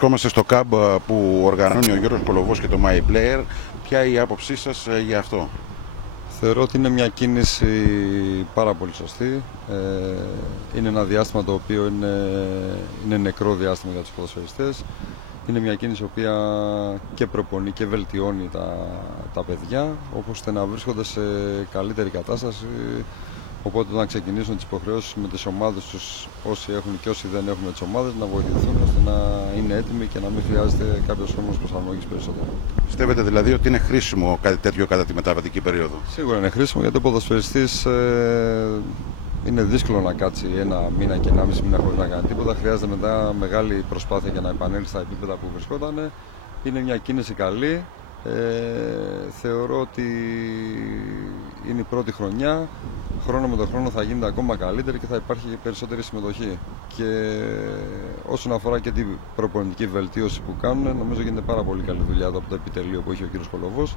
Βρισκόμαστε στο ΚΑΜΠ που οργανώνει ο Γιώργος Κολοβός και το MyPlayer. Ποια είναι η άποψή σας για αυτό? Θεωρώ ότι είναι μια κίνηση πάρα πολύ σωστή. Είναι ένα διάστημα το οποίο είναι νεκρό διάστημα για τους ποδοσφαιριστές. Είναι μια κίνηση η οποία και προπονεί και βελτιώνει τα παιδιά, ώστε να βρίσκονται σε καλύτερη κατάσταση. Οπότε να ξεκινήσουν τις υποχρεώσεις με τις ομάδες τους, όσοι έχουν και όσοι δεν έχουν τις ομάδες, να βοηθηθούν ώστε να είναι έτοιμοι και να μην χρειάζεται κάποιος χρόνος προσαρμογής περισσότερο. Πιστεύετε δηλαδή ότι είναι χρήσιμο κάτι τέτοιο κατά τη μεταβατική περίοδο? Σίγουρα είναι χρήσιμο, γιατί ο ποδοσφαιριστής είναι δύσκολο να κάτσει ένα μήνα και 1,5 μήνα χωρίς να κάνει τίποτα. Χρειάζεται μετά μεγάλη προσπάθεια για να επανέλθει στα επίπεδα που βρισκόταν. Είναι μια κίνηση καλή. Θεωρώ ότι είναι η πρώτη χρονιά. Χρόνο με τον χρόνο θα γίνεται ακόμα καλύτερη και θα υπάρχει περισσότερη συμμετοχή. Και όσον αφορά και την προπονητική βελτίωση που κάνουν, νομίζω γίνεται πάρα πολύ καλή δουλειά εδώ από το επιτελείο που έχει ο κ. Κολοβός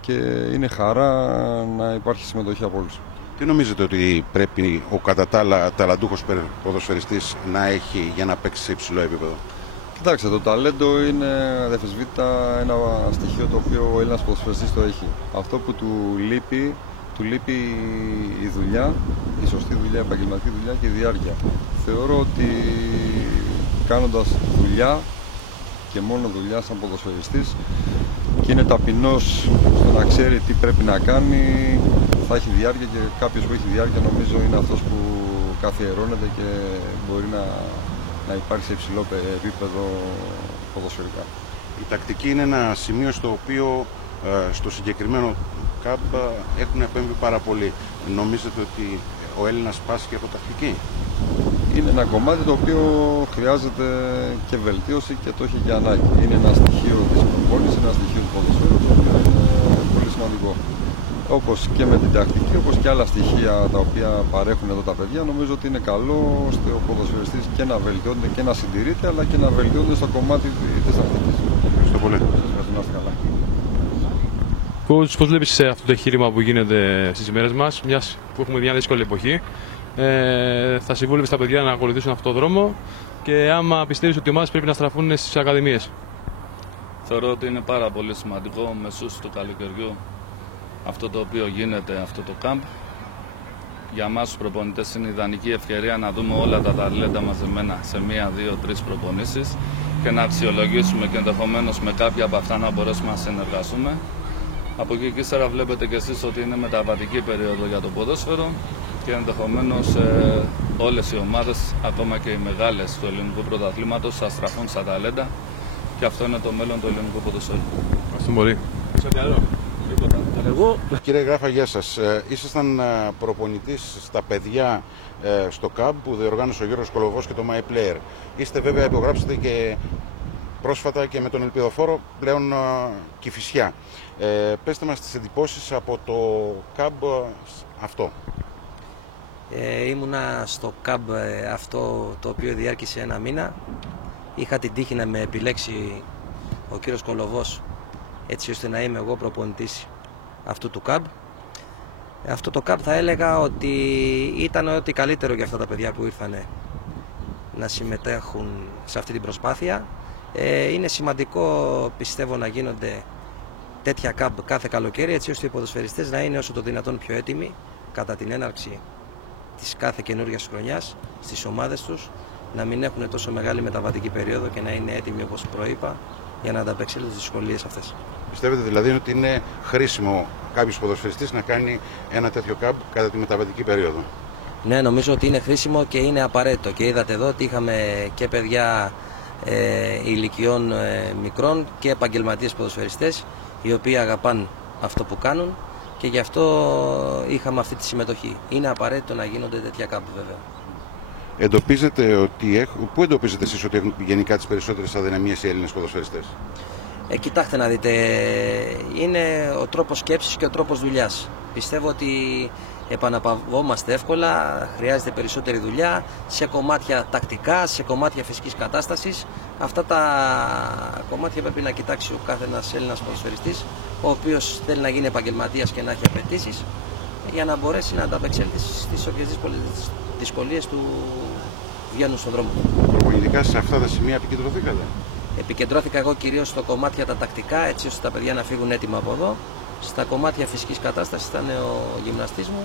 και είναι χαρά να υπάρχει συμμετοχή από όλους. Τι νομίζετε ότι πρέπει ο κατά τα άλλα ταλαντούχος ποδοσφαιριστής να έχει για να παίξει σε υψηλό επίπεδο? Κοιτάξτε, το ταλέντο είναι αδιαφεσβήτητα ένα στοιχείο το οποίο ο Έλληνας ποδοσφαιριστής το έχει. Αυτό που του λείπει η δουλειά, η σωστή δουλειά, η επαγγελματική δουλειά και η διάρκεια. Θεωρώ ότι κάνοντας δουλειά και μόνο δουλειά σαν ποδοσφαιριστής και είναι ταπεινός στο να ξέρει τι πρέπει να κάνει, θα έχει διάρκεια, και κάποιος που έχει διάρκεια νομίζω είναι αυτός που καθιερώνεται και μπορεί να υπάρχει σε υψηλό επίπεδο ποδοσφαιρικά. Η τακτική είναι ένα σημείο στο οποίο στο συγκεκριμένο ΚΑΜΠ έχουν επέμβει πάρα πολύ. Νομίζετε ότι ο Έλληνας πάσχει από τακτική? Είναι ένα κομμάτι το οποίο χρειάζεται και βελτίωση και το έχει και ανάγκη. Είναι ένα στοιχείο της προπόνησης, ένα στοιχείο του ποδοσφαίρου, το οποίο είναι πολύ σημαντικό. Όπως και με την τακτική, όπως και άλλα στοιχεία τα οποία παρέχουν εδώ τα παιδιά, νομίζω ότι είναι καλό ώστε ο ποδοσφαιριστής και να βελτιώνεται και να συντηρείται, αλλά και να βελτιώνεται στο κομμάτι της τακτικής. Ευχαριστώ πολύ. Πώς βλέπεις αυτό το εγχείρημα που γίνεται στις ημέρες μας, μιας που έχουμε μια δύσκολη εποχή? Θα συμβούλευες τα παιδιά να ακολουθήσουν αυτόν τον δρόμο, και άμα πιστεύεις ότι οι ομάδες πρέπει να στραφούν στις ακαδημίες? Θεωρώ ότι είναι πάρα πολύ σημαντικό μεσούς του καλοκαιριού αυτό το οποίο γίνεται, αυτό το ΚΑΜΠ. Για εμάς τους προπονητές είναι ιδανική ευκαιρία να δούμε όλα τα ταλέντα μαζεμένα σε 1, 2, 3 προπονήσεις και να αξιολογήσουμε και ενδεχομένως με κάποια από αυτά να μπορέσουμε να συνεργαστούμε. Από εκεί και ύστερα βλέπετε και εσείς ότι είναι μεταβατική περίοδο για το ποδόσφαιρο και ενδεχομένως όλες οι ομάδες, ακόμα και οι μεγάλες του ελληνικού πρωταθλήματος, θα στραφούν στα ταλέντα, και αυτό είναι το μέλλον του ελληνικού ποδοσφαίρου. Ευχαριστώ πολύ. Κύριε Γράφα, γεια σας. Ήσασταν προπονητής στα παιδιά στο ΚΑΜΠ που διοργάνωσε ο Γιώργος Κολοβός και το MyPlayer. Είστε βέβαια, υπογράψατε και πρόσφατα και με τον Ελπιδοφόρο, πλέον Κηφισιά. Πέστε μας τις εντυπώσεις από το ΚΑΜΠ αυτό. Ήμουνα στο ΚΑΜΠ αυτό το οποίο διάρκησε 1 μήνα. Είχα την τύχη να με επιλέξει ο κύριος Κολοβός έτσι ώστε να είμαι εγώ προπονητής αυτού του ΚΑΜΠ. Αυτό το ΚΑΜΠ θα έλεγα ότι ήταν ό,τι καλύτερο για αυτά τα παιδιά που ήρθαν να συμμετέχουν σε αυτή την προσπάθεια. Είναι σημαντικό, πιστεύω, να γίνονται τέτοια ΚΑΜΠ κάθε καλοκαίρι, έτσι ώστε οι ποδοσφαιριστές να είναι όσο το δυνατόν πιο έτοιμοι κατά την έναρξη της κάθε καινούργιας χρονιάς στις ομάδες τους, να μην έχουν τόσο μεγάλη μεταβατική περίοδο και να είναι έτοιμοι, όπως προείπα, για να ανταπεξέλθουν στις δυσκολίες αυτές. Πιστεύετε δηλαδή ότι είναι χρήσιμο κάποιος ποδοσφαιριστής να κάνει ένα τέτοιο ΚΑΜΠ κατά τη μεταβατική περίοδο? Ναι, νομίζω ότι είναι χρήσιμο και είναι απαραίτητο. Και είδατε εδώ ότι είχαμε και παιδιά ηλικιών μικρών και επαγγελματίες ποδοσφαιριστές, οι οποίοι αγαπάνε αυτό που κάνουν, και γι' αυτό είχαμε αυτή τη συμμετοχή. Είναι απαραίτητο να γίνονται τέτοια ΚΑΜΠ, βέβαια. Πού εντοπίζετε εσείς ότι έχουν γενικά τις περισσότερες αδυναμίες οι Έλληνες ποδοσφαιριστές? Κοιτάξτε να δείτε, είναι ο τρόπος σκέψης και ο τρόπος δουλειάς. Πιστεύω ότι επαναπαυόμαστε εύκολα, χρειάζεται περισσότερη δουλειά σε κομμάτια τακτικά, σε κομμάτια φυσικής κατάστασης. Αυτά τα κομμάτια πρέπει να κοιτάξει ο κάθε ένας Έλληνας ποδοσφαιριστής, ο οποίος θέλει να γίνει επαγγελματίας και να έχει απαιτήσεις, για να μπορέσει να ανταπεξέλθει στις οποιασδήποτε δυσκολίες του βγαίνουν στον δρόμο. Προπονητικά σε αυτά τα σημεία επικεντρωθήκατε? Επικεντρώθηκα εγώ κυρίως στο κομμάτι για τα τακτικά, έτσι ώστε τα παιδιά να φύγουν έτοιμα από εδώ. Στα κομμάτια φυσικής κατάστασης ήταν ο γυμναστής μου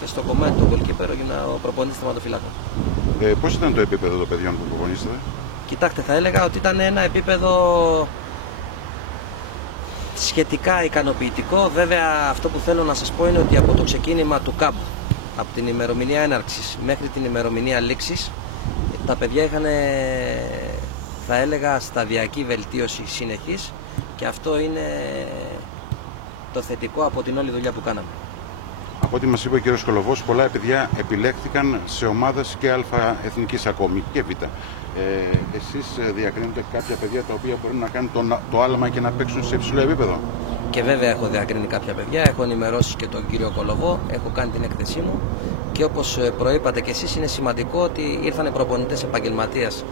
και στο κομμάτι του goalkeeper ο προπονητής θεματοφυλάκων. Πώς ήταν το επίπεδο των παιδιών που προπονήσατε? Κοιτάξτε, θα έλεγα ότι ήταν ένα επίπεδο σχετικά ικανοποιητικό. Βέβαια, αυτό που θέλω να σας πω είναι ότι από το ξεκίνημα του ΚΑΜΠ, από την ημερομηνία έναρξης μέχρι την ημερομηνία λήξης, τα παιδιά είχαν, θα έλεγα, σταδιακή βελτίωση συνεχής και αυτό είναι το θετικό από την όλη δουλειά που κάναμε. Από ό,τι μας είπε ο κ. Κολοβός, πολλά παιδιά επιλέχθηκαν σε ομάδες και α εθνικής ακόμη και β. Εσείς διακρίνετε κάποια παιδιά τα οποία μπορούν να κάνουν το άλμα και να παίξουν σε υψηλό επίπεδο? Και βέβαια έχω διακρίνει κάποια παιδιά, έχω ενημερώσει και τον κύριο Κολοβό, έχω κάνει την έκθεσή μου και όπως προείπατε και εσείς, είναι σημαντικό ότι ήρθαν προπονητές επαγγελματίες.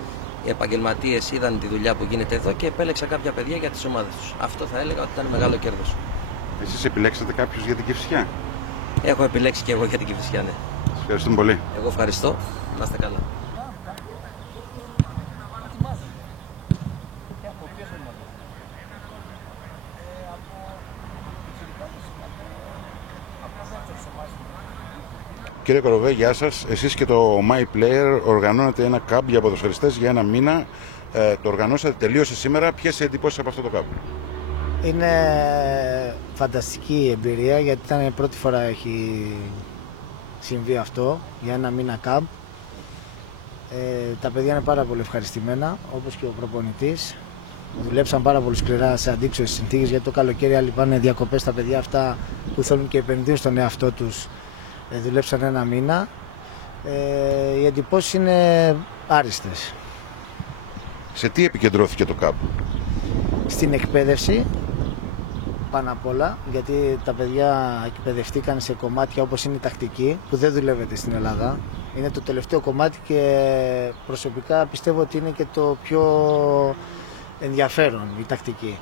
Οι επαγγελματίες είδαν τη δουλειά που γίνεται εδώ και επέλεξαν κάποια παιδιά για τις ομάδες τους. Αυτό θα έλεγα ότι ήταν μεγάλο κέρδος. Εσείς επιλέξατε κάποιους για την Κηφισιά? Έχω επιλέξει και εγώ για την Κηφισιά, ναι. Σας ευχαριστούμε πολύ. Εγώ ευχαριστώ. Να είστε καλά. Κύριε Κολοβέ, γεια σας. Εσείς και το My Player οργανώνετε ένα κάμπ για ποδοσφαιριστές για ένα μήνα. Το οργανώσατε, τελείωσε σήμερα. Ποιες εντυπώσεις από αυτό το κάμπ? Είναι φανταστική εμπειρία, γιατί ήταν η πρώτη φορά έχει συμβεί αυτό για ένα μήνα κάμπ. Τα παιδιά είναι πάρα πολύ ευχαριστημένα, όπως και ο προπονητής. Δουλέψαν πάρα πολύ σκληρά σε αντίξωες συνθήκες, γιατί το καλοκαίρι άλλοι πάνε διακοπές. Τα παιδιά αυτά που θέλουν και επενδύουν στον εαυτό τους δουλέψαν ένα μήνα. Οι εντυπώσεις είναι άριστες. Σε τι επικεντρώθηκε το κάμπ? Στην εκπαίδευση πάνω απ' όλα, γιατί τα παιδιά εκπαιδευτήκαν σε κομμάτια όπως είναι η τακτική, που δεν δουλεύεται στην Ελλάδα. Είναι το τελευταίο κομμάτι και προσωπικά πιστεύω ότι είναι και το πιο ενδιαφέρον, η τακτική.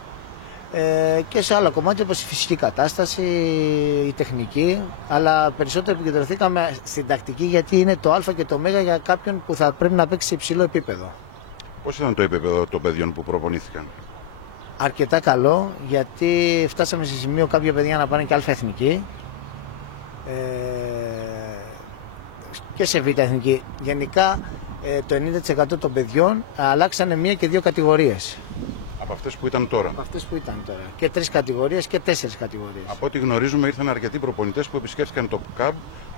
Και σε άλλα κομμάτια όπως η φυσική κατάσταση, η τεχνική, αλλά περισσότερο επικεντρωθήκαμε στην τακτική, γιατί είναι το α και το ω για κάποιον που θα πρέπει να παίξει σε υψηλό επίπεδο. Πώς ήταν το επίπεδο των παιδιών που προπονήθηκαν? Αρκετά καλό, γιατί φτάσαμε σε σημείο κάποια παιδιά να πάνε και αλφα-εθνική και σε β-εθνική. Γενικά το 90% των παιδιών αλλάξανε 1 και 2 κατηγορίες. Από αυτές που ήταν τώρα? Από αυτές που ήταν τώρα. Και 3 κατηγορίες και 4 κατηγορίες. Από ό,τι γνωρίζουμε, ήρθαν αρκετοί προπονητές που επισκέφθηκαν το ΚΑΜΠ.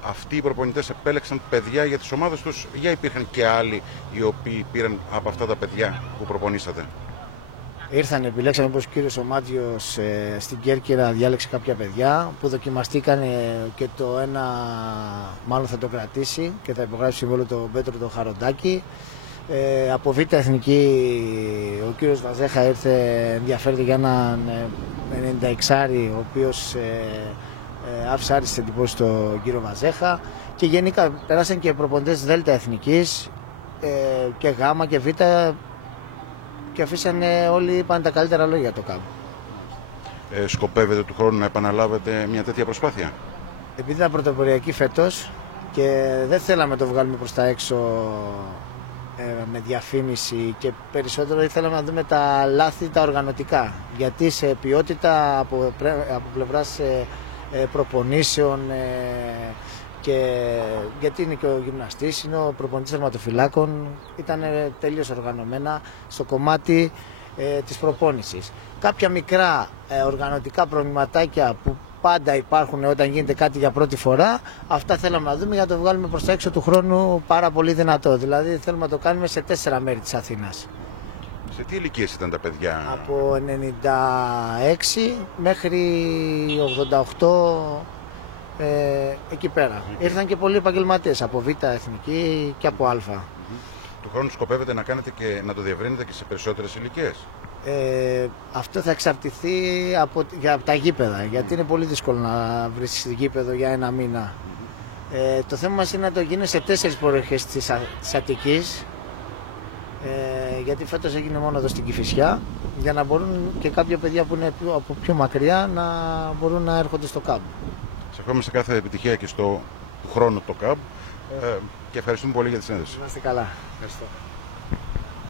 Αυτοί οι προπονητές επέλεξαν παιδιά για τις ομάδες τους, ή υπήρχαν και άλλοι οι οποίοι πήραν από αυτά τα παιδιά που προπονήσατε? Ήρθαν, επιλέξαμε, όπως ο κύριος ο Μάτιος στην Κέρκυρα διάλεξε κάποια παιδιά που δοκιμαστήκαν και το ένα μάλλον θα το κρατήσει και θα υπογράψει συμβόλαιο τον Πέτρο τον Χαροντάκη. Από Β' Εθνική ο κύριος Βαζέχα ενδιαφέρεται για έναν 96άρη, ο οποίος άφησε άριστες εντυπώσεις στον κύριο Βαζέχα, και γενικά περάσαν και προπονητές Δ' Εθνικής και Γ' και Β' και αφήσανε όλοι, είπαν τα καλύτερα λόγια το κάμπ. Σκοπεύετε του χρόνου να επαναλάβετε μια τέτοια προσπάθεια? Επειδή ήταν πρωτοποριακή φέτος και δεν θέλαμε να το βγάλουμε προς τα έξω με διαφήμιση, και περισσότερο ήθελαμε να δούμε τα λάθη τα οργανωτικά, γιατί σε ποιότητα από πλευράς προπονήσεων και γιατί είναι και ο γυμναστής, είναι ο προπονητής τερματοφυλάκων, ήταν τελείως οργανωμένα στο κομμάτι της προπόνησης. Κάποια μικρά οργανωτικά προβληματάκια που πάντα υπάρχουν όταν γίνεται κάτι για πρώτη φορά, αυτά θέλαμε να δούμε για να το βγάλουμε προς τα έξω του χρόνου πάρα πολύ δυνατό. Δηλαδή θέλουμε να το κάνουμε σε 4 μέρη της Αθήνας. Σε τι ηλικίες ήταν τα παιδιά? Από 96 μέχρι 88, εκεί πέρα. Ήρθαν και πολλοί επαγγελματίες από Β' Εθνική και από Α. Του χρόνου σκοπεύετε να κάνετε και να το διευρύνετε και σε περισσότερες ηλικίες? Αυτό θα εξαρτηθεί από τα γήπεδα, γιατί είναι πολύ δύσκολο να βρεις γήπεδο για ένα μήνα. Το θέμα μας είναι να το γίνει σε 4 περιοχές της Αττικής, γιατί φέτος έγινε μόνο εδώ στην Κηφισιά, για να μπορούν και κάποια παιδιά που είναι από πιο μακριά να μπορούν να έρχονται στο ΚΑΜΠ. Σε ευχόμαστε κάθε επιτυχία και στο χρόνο το ΚΑΜΠ και ευχαριστούμε πολύ για τη συνέντευξη. Να είστε καλά. Ευχαριστώ.